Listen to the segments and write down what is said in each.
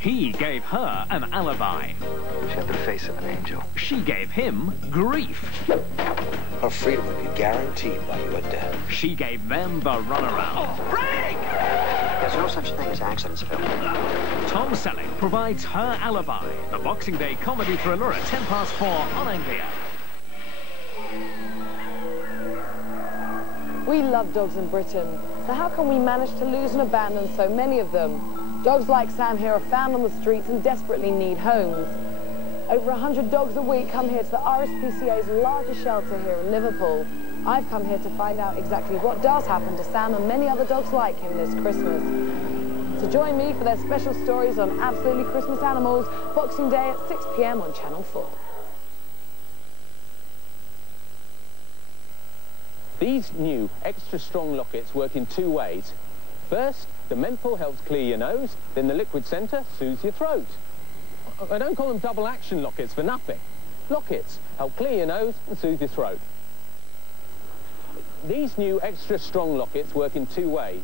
He gave her an alibi. She had the face of an angel. She gave him grief. Her freedom would be guaranteed while you were dead. She gave them the runaround. Break! There's no such thing as accidents, Phil. Tom Selleck provides her alibi. The Boxing Day comedy thriller at 4:10 on Anglia. We love dogs in Britain, so how can we manage to lose and abandon so many of them? Dogs like Sam here are found on the streets and desperately need homes. Over 100 dogs a week come here to the RSPCA's largest shelter here in Liverpool. I've come here to find out exactly what does happen to Sam and many other dogs like him this Christmas. So join me for their special stories on Absolutely Christmas Animals, Boxing Day at 6 p.m. on Channel 4. These new extra strong lockets work in two ways. First, the menthol helps clear your nose, then the liquid centre soothes your throat. I don't call them double action lockets for nothing. Lockets help clear your nose and soothe your throat. These new extra strong lockets work in two ways.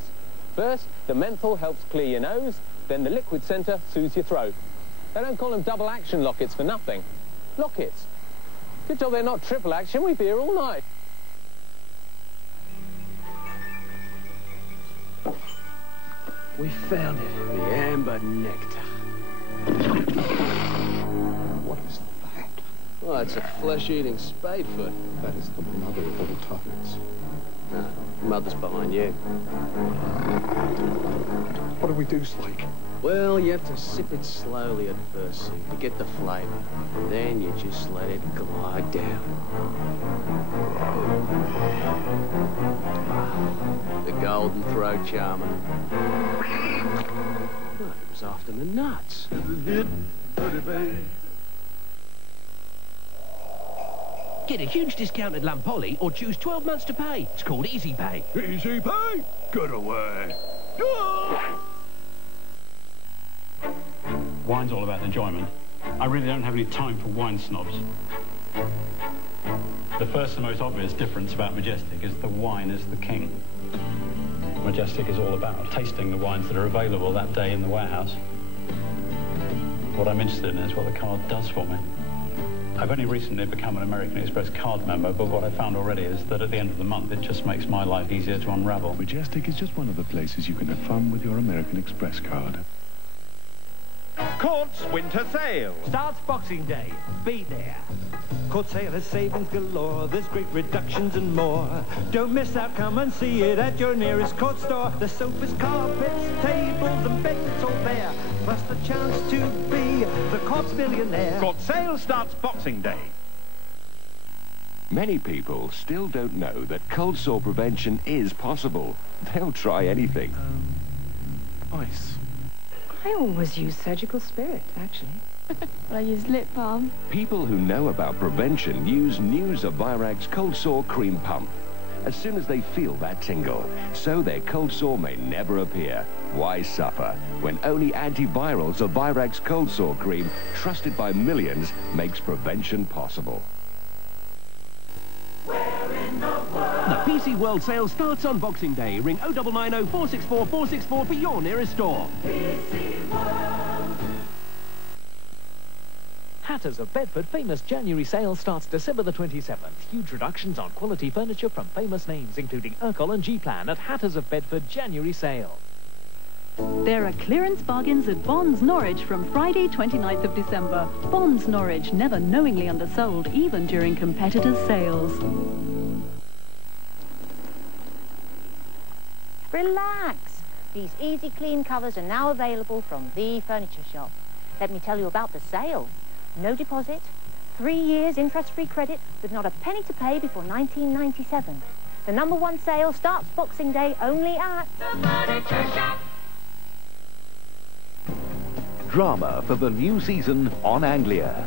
First, the menthol helps clear your nose, then the liquid centre soothes your throat. They don't call them double action lockets for nothing. Lockets. Good job they're not triple action, we'd be here all night. We found it, the amber nectar. What is that? Oh, it's a flesh-eating spadefoot. That is the mother of all topics. No, mother's behind you. What do we do, Slake? Well, you have to sip it slowly at first, see, to get the flavour. Then you just let it glide down. The golden throat charmer. Oh, it was after the nuts. Get a huge discount at Lampoli or choose 12 months to pay. It's called Easy Pay. Easy Pay? Get away. Wine's all about enjoyment. I really don't have any time for wine snobs. The first and most obvious difference about Majestic is the wine is the king. Majestic is all about tasting the wines that are available that day in the warehouse. What I'm interested in is what the card does for me. I've only recently become an American Express card member, but what I found already is that at the end of the month, it just makes my life easier to unravel. Majestic is just one of the places you can have fun with your American Express card. Courts Winter Sale. Starts Boxing Day. Be there. Court sale has savings galore. There's great reductions and more. Don't miss out. Come and see it at your nearest Court store. The sofas, carpets, tables and beds, it's all there. Plus the chance to be the Court's millionaire. Court Sale starts Boxing Day. Many people still don't know that cold sore prevention is possible. They'll try anything. Ice. I always use surgical spirit, actually. I use lip balm. People who know about prevention use new Zavirax cold sore cream pump as soon as they feel that tingle, so their cold sore may never appear. Why suffer when only antiviral Zavirax cold sore cream, trusted by millions, makes prevention possible? The PC World sale starts on Boxing Day. Ring 0990 464 464 for your nearest store. PC World. Hatters of Bedford famous January sale starts December the 27th. Huge reductions on quality furniture from famous names, including Urkel and G-Plan at Hatters of Bedford January sale. There are clearance bargains at Bonds Norwich from Friday 29th of December. Bonds Norwich, never knowingly undersold, even during competitors' sales. Relax. These easy clean covers are now available from The Furniture Shop. Let me tell you about the sale. No deposit, 3 years interest-free credit with not a penny to pay before 1997. The #1 sale starts Boxing Day only at The Furniture Shop. Drama for the new season on Anglia.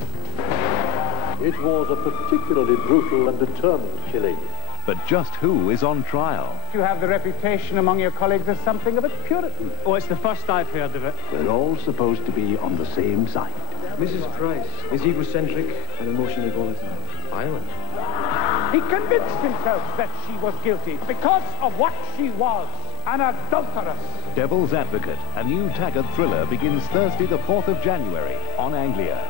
It was a particularly brutal and determined killing. But just who is on trial? You have the reputation among your colleagues as something of a Puritan. Oh, it's the first I've heard of it. We're all supposed to be on the same side. Mrs. Price is egocentric and emotionally volatile. Violent. He convinced himself that she was guilty because of what she was. and adulterous. Devil's Advocate, a new Taggart thriller, begins Thursday the 4th of January on Anglia.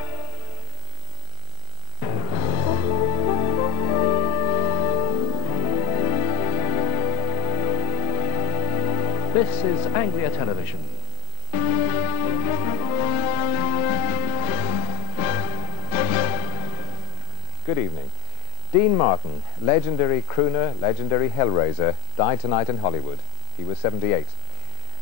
This is Anglia Television. Good evening. Dean Martin, legendary crooner, legendary hellraiser, died tonight in Hollywood. He was 78.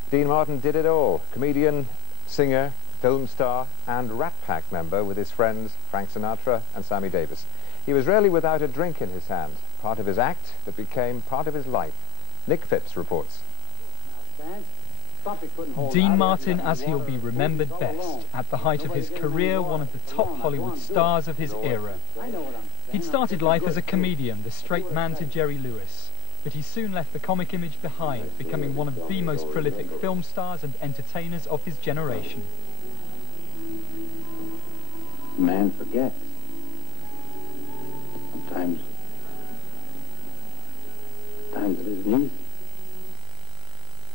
Dean Martin did it all. Comedian, singer, film star, and Rat Pack member with his friends Frank Sinatra and Sammy Davis. He was rarely without a drink in his hand, part of his act that became part of his life. Nick Phipps reports. Dean Martin, as he'll be remembered best, at the height of his career, one of the top Hollywood stars of his era. He'd started life as a comedian, the straight man to Jerry Lewis, but he soon left the comic image behind, becoming one of the most prolific film stars and entertainers of his generation. Man forgets. Sometimes it isn't easy.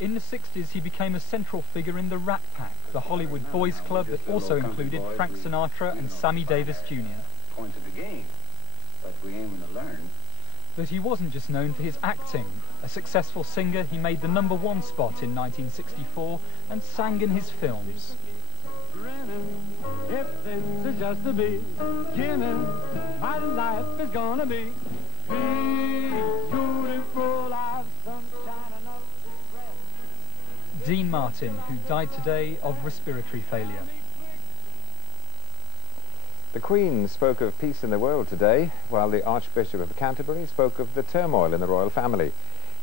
In the 60s, he became a central figure in the Rat Pack, the Hollywood boys club that also included Frank Sinatra and Sammy Davis Jr. Point of the game, but we aiming to learn. But he wasn't just known for his acting. A successful singer, he made the #1 spot in 1964 and sang in his films. If this is just the beginning, my life is gonna be beautiful as sunshine and all the rest. Dean Martin, who died today of respiratory failure. The Queen spoke of peace in the world today, while the Archbishop of Canterbury spoke of the turmoil in the royal family.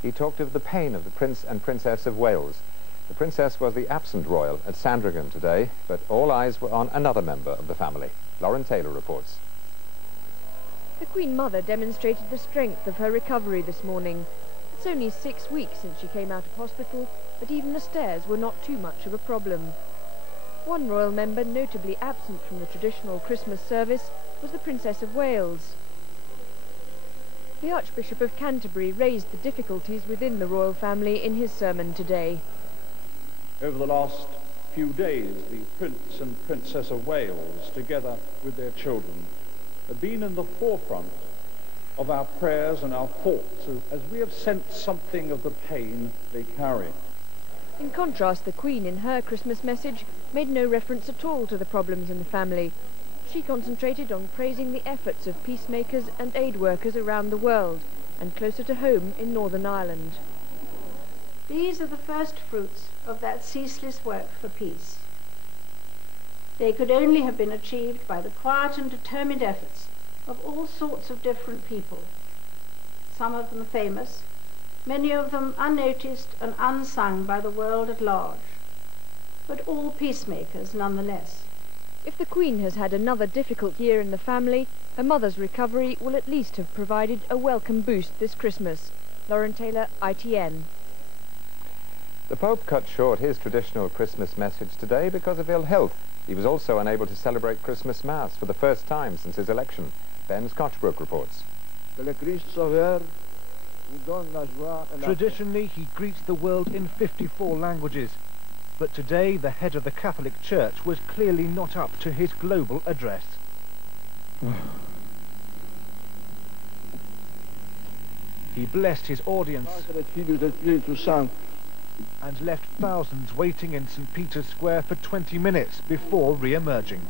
He talked of the pain of the Prince and Princess of Wales. The Princess was the absent royal at Sandringham today, but all eyes were on another member of the family. Lauren Taylor reports. The Queen Mother demonstrated the strength of her recovery this morning. It's only 6 weeks since she came out of hospital, but even the stairs were not too much of a problem. One royal member notably absent from the traditional Christmas service was the Princess of Wales. The Archbishop of Canterbury raised the difficulties within the royal family in his sermon today. Over the last few days, the Prince and Princess of Wales, together with their children, have been in the forefront of our prayers and our thoughts as we have sensed something of the pain they carry. In contrast, the Queen, in her Christmas message, made no reference at all to the problems in the family. She concentrated on praising the efforts of peacemakers and aid workers around the world, and closer to home in Northern Ireland. These are the first fruits of that ceaseless work for peace. They could only have been achieved by the quiet and determined efforts of all sorts of different people, some of them famous, many of them unnoticed and unsung by the world at large, but all peacemakers nonetheless. If the Queen has had another difficult year in the family, her mother's recovery will at least have provided a welcome boost this Christmas. Lauren Taylor, ITN. The Pope cut short his traditional Christmas message today because of ill health. He was also unable to celebrate Christmas Mass for the first time since his election. Ben Scotchbrook reports. Traditionally, he greets the world in 54 languages. But today, the head of the Catholic Church was clearly not up to his global address. He blessed his audience and left thousands waiting in St. Peter's Square for 20 minutes before re-emerging.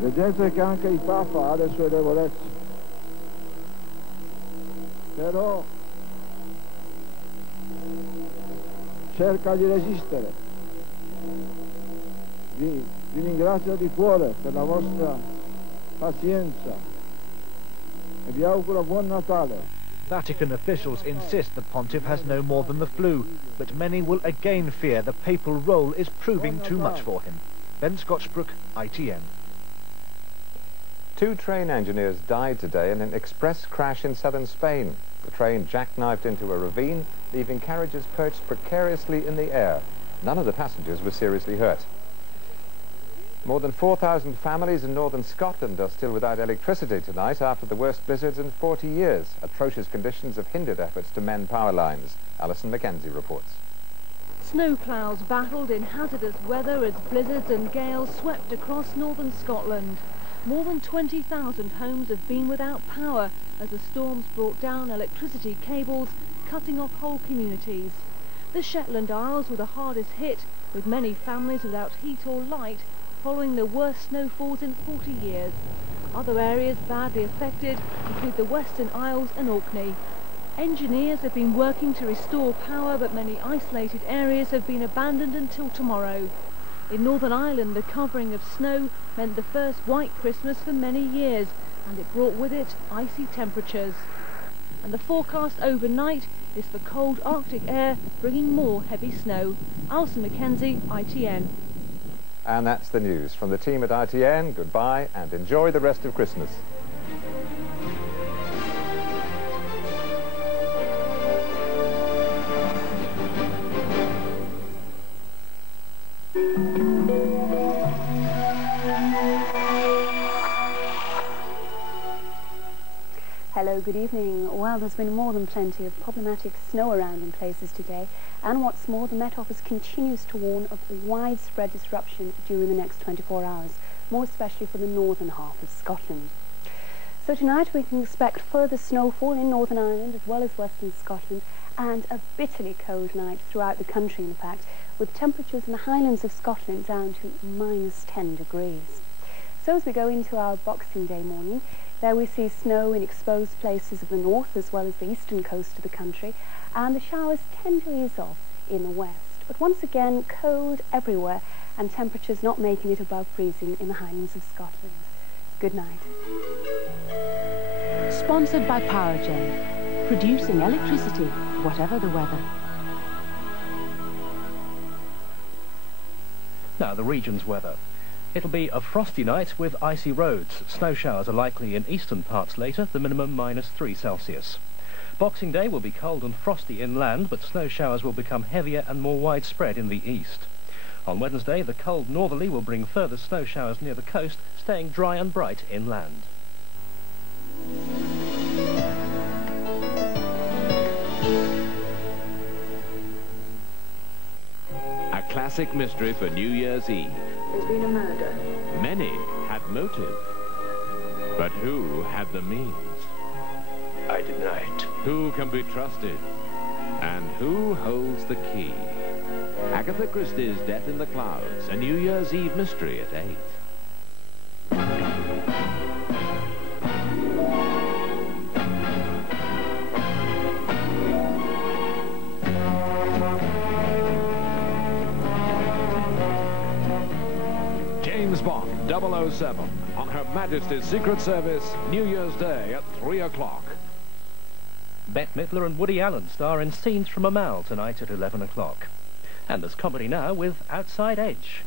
Vedete che anche il Papa ha le sue debolezze. Però cerca di resistere. Vi ringrazio di cuore per la vostra pazienza e vi auguro buon Natale. Vatican officials insist the pontiff has no more than the flu, but many will again fear the papal role is proving too much for him. Ben Scotchbrook, ITN. 2 train engineers died today in an express crash in southern Spain. The train jackknifed into a ravine, leaving carriages perched precariously in the air. None of the passengers were seriously hurt. More than 4,000 families in northern Scotland are still without electricity tonight after the worst blizzards in 40 years. Atrocious conditions have hindered efforts to mend power lines. Alison Mackenzie reports. Snowplows battled in hazardous weather as blizzards and gales swept across northern Scotland. More than 20,000 homes have been without power as the storms brought down electricity cables, cutting off whole communities. The Shetland Isles were the hardest hit, with many families without heat or light following the worst snowfalls in 40 years. Other areas badly affected include the Western Isles and Orkney. Engineers have been working to restore power, but many isolated areas have been abandoned until tomorrow. In Northern Ireland, the covering of snow meant the first white Christmas for many years, and it brought with it icy temperatures. And the forecast overnight is for cold Arctic air, bringing more heavy snow. Alison Mackenzie, ITN. And that's the news. From the team at ITN, goodbye and enjoy the rest of Christmas. Hello, good evening. Well, there's been more than plenty of problematic snow around in places today, and what's more, the Met Office continues to warn of widespread disruption during the next 24 hours, more especially for the northern half of Scotland. So tonight we can expect further snowfall in Northern Ireland as well as Western Scotland, and a bitterly cold night throughout the country, in fact, with temperatures in the Highlands of Scotland down to -10 degrees. So as we go into our Boxing Day morning, there we see snow in exposed places of the north as well as the eastern coast of the country, and the showers tend to ease off in the west. But once again, cold everywhere, and temperatures not making it above freezing in the Highlands of Scotland. Good night. Sponsored by PowerGen, producing electricity, whatever the weather. Now the region's weather. It'll be a frosty night with icy roads. Snow showers are likely in eastern parts later, the minimum -3 Celsius. Boxing Day will be cold and frosty inland, but snow showers will become heavier and more widespread in the east. On Wednesday, the cold northerly will bring further snow showers near the coast, staying dry and bright inland. A classic mystery for New Year's Eve. There's been a murder. Many had motive, but who had the means? I deny it. Who can be trusted? And who holds the key? Agatha Christie's Death in the Clouds, a New Year's Eve mystery at 8. James Bond 007 on Her Majesty's Secret Service, New Year's Day at 3 o'clock. Bette Midler and Woody Allen star in Scenes from a Mall tonight at 11 o'clock. And there's comedy now with Outside Edge.